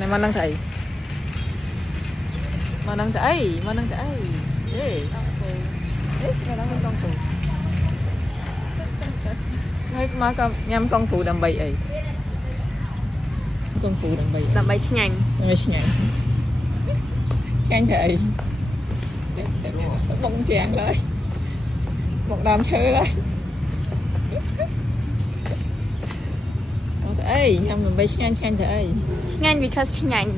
này mà đang thấy mà đang thấy ê mà đang con tù ngay mà con nhắm con tù đầm bầy ấy con tù đầm bầy nhanh nhanh vậy bông chàng đấy một đám chơi đấy ê nhầm mình bay nhanh thế nhanh because nhanh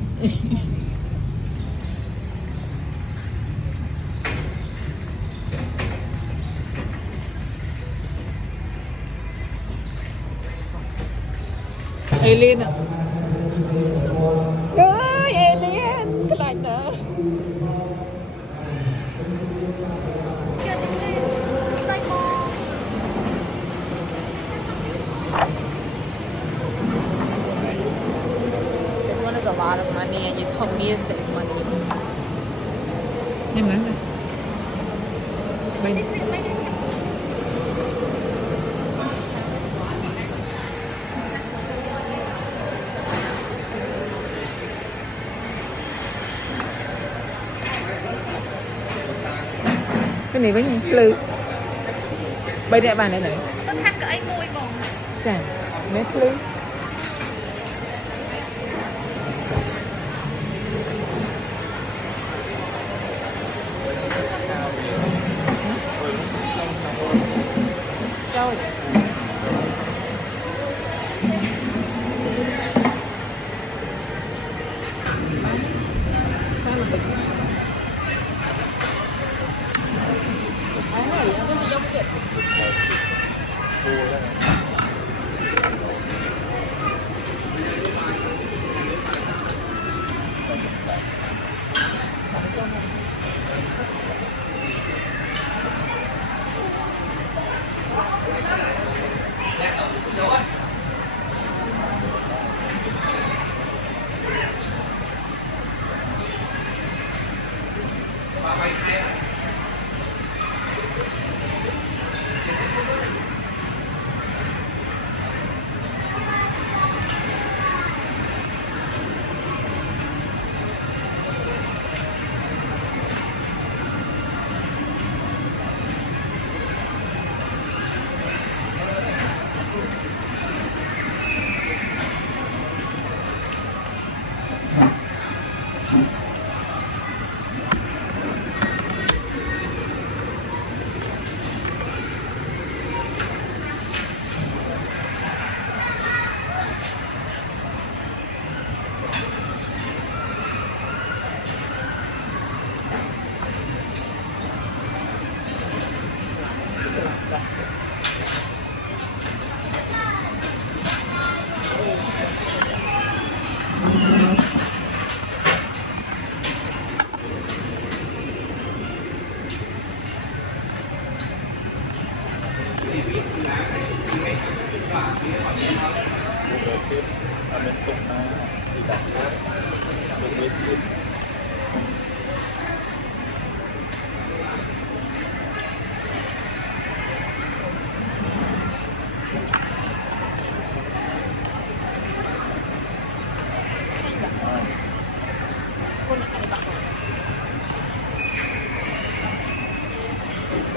alien ạ ơi alien cái lạnh nữa a lot of money and you told me to save money. Em nói này. Bên. Cái này bánh lư. Bây địa bàn này này. Tất cả cái anh môi bò. Chả, nét lư. Đâu? Sao mà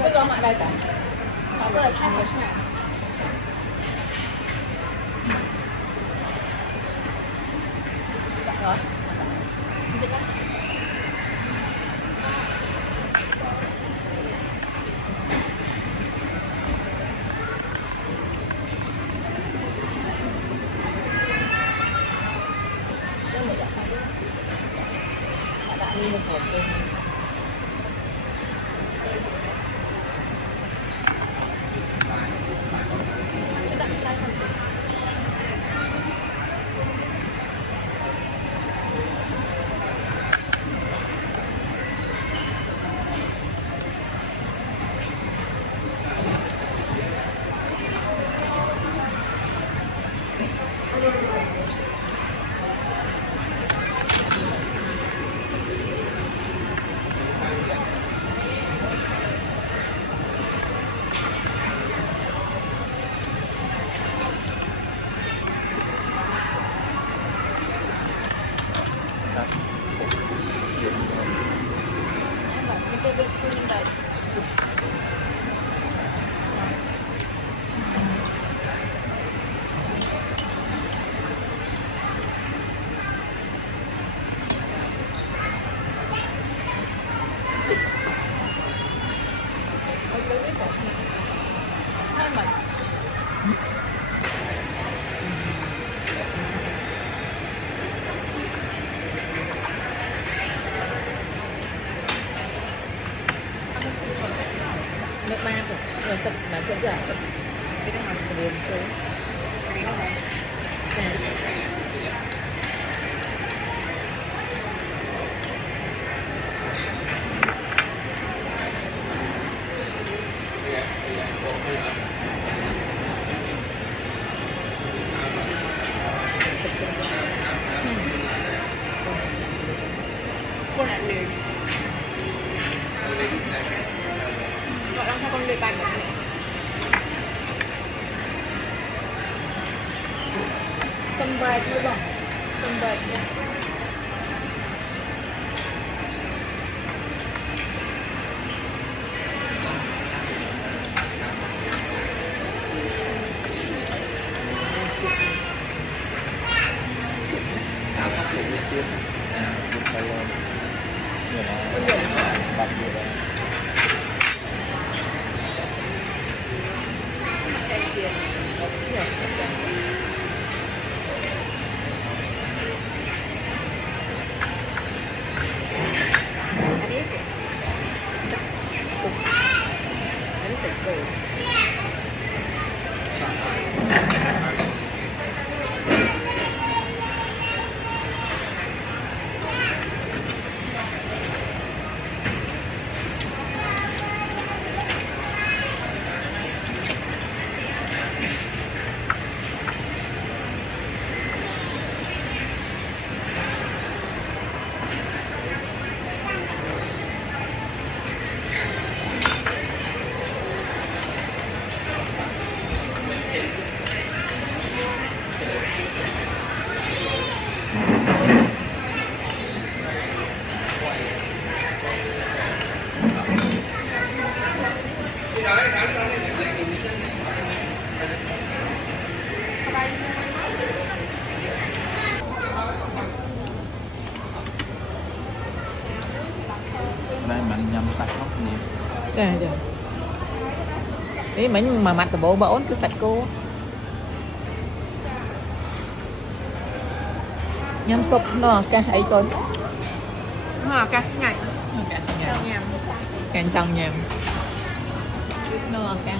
Bây giờ mọi đây cả. Bây giờ thay phải nào? Rồi. Được không? Đi một hộp đi. ครับผมเจ็บครับ ไม่ได้เลือกขึ้นเลยเอาเลยไม่บอกให้มัน nước ba rồi rồi sập mà chân cửa sập cái đó là điểm số cái đó là con là lười gọi đang theo con lười bàn này sâm bạch mới bỏ sâm bạchครับผมไม่เจ็บคุณไปเลยเนี่ยนะ con lười lắm บัตรอยู่แล้ว đây kia có nhiều anh ấy anh ấy phải cười ได้มันยำใส่ข้าวเหนียว dạ dạ ý mấy mà mặt của bộ bổn cứ sạch cô nhâm sụp nó cái ấy con cá nhảy nhầm càng trong nhầm nó cái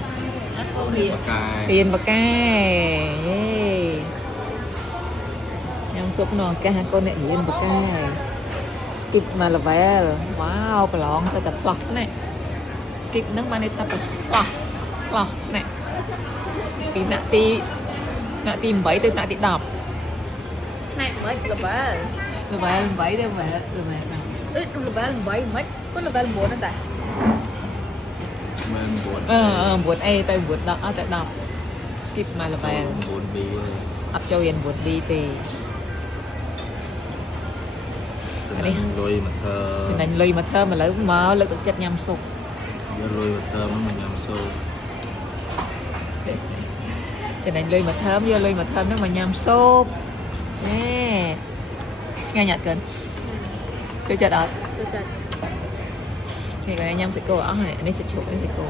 tiền ปลากาย tiền bạc cay nhâm sụp nó cái con này tiền bạc cay skip mà là vẻ wow cái lon ta tập lọt này skip nước mà đi tập lọt lọt này thì nạ tìm bảy từ nạ tìm đọc này mới là bả là bảy đây mà ít là bả là bảy mấy có là bả là bốn tại มันบวช บวช A ไปบวชดอกเอาแต่ดอก skip มาละไป บวชบีเลย อับโจเย็นบวชดีตี อันนี้ลุยมาเธอ cho nên ly mà thơm mà lấy mỡ lực được chất nhâm sụp เดี๋ยวลุยมาเธอมันยำโซ่ cho nên ly mà thơm vô ly mà thơm nó mà nhâm sụp nè nghe nhạt gần chưa chợt ớt tôi chặt thì cái nhâm sẽ cô ở này anh ấy sẽ chụp anh sẽ cô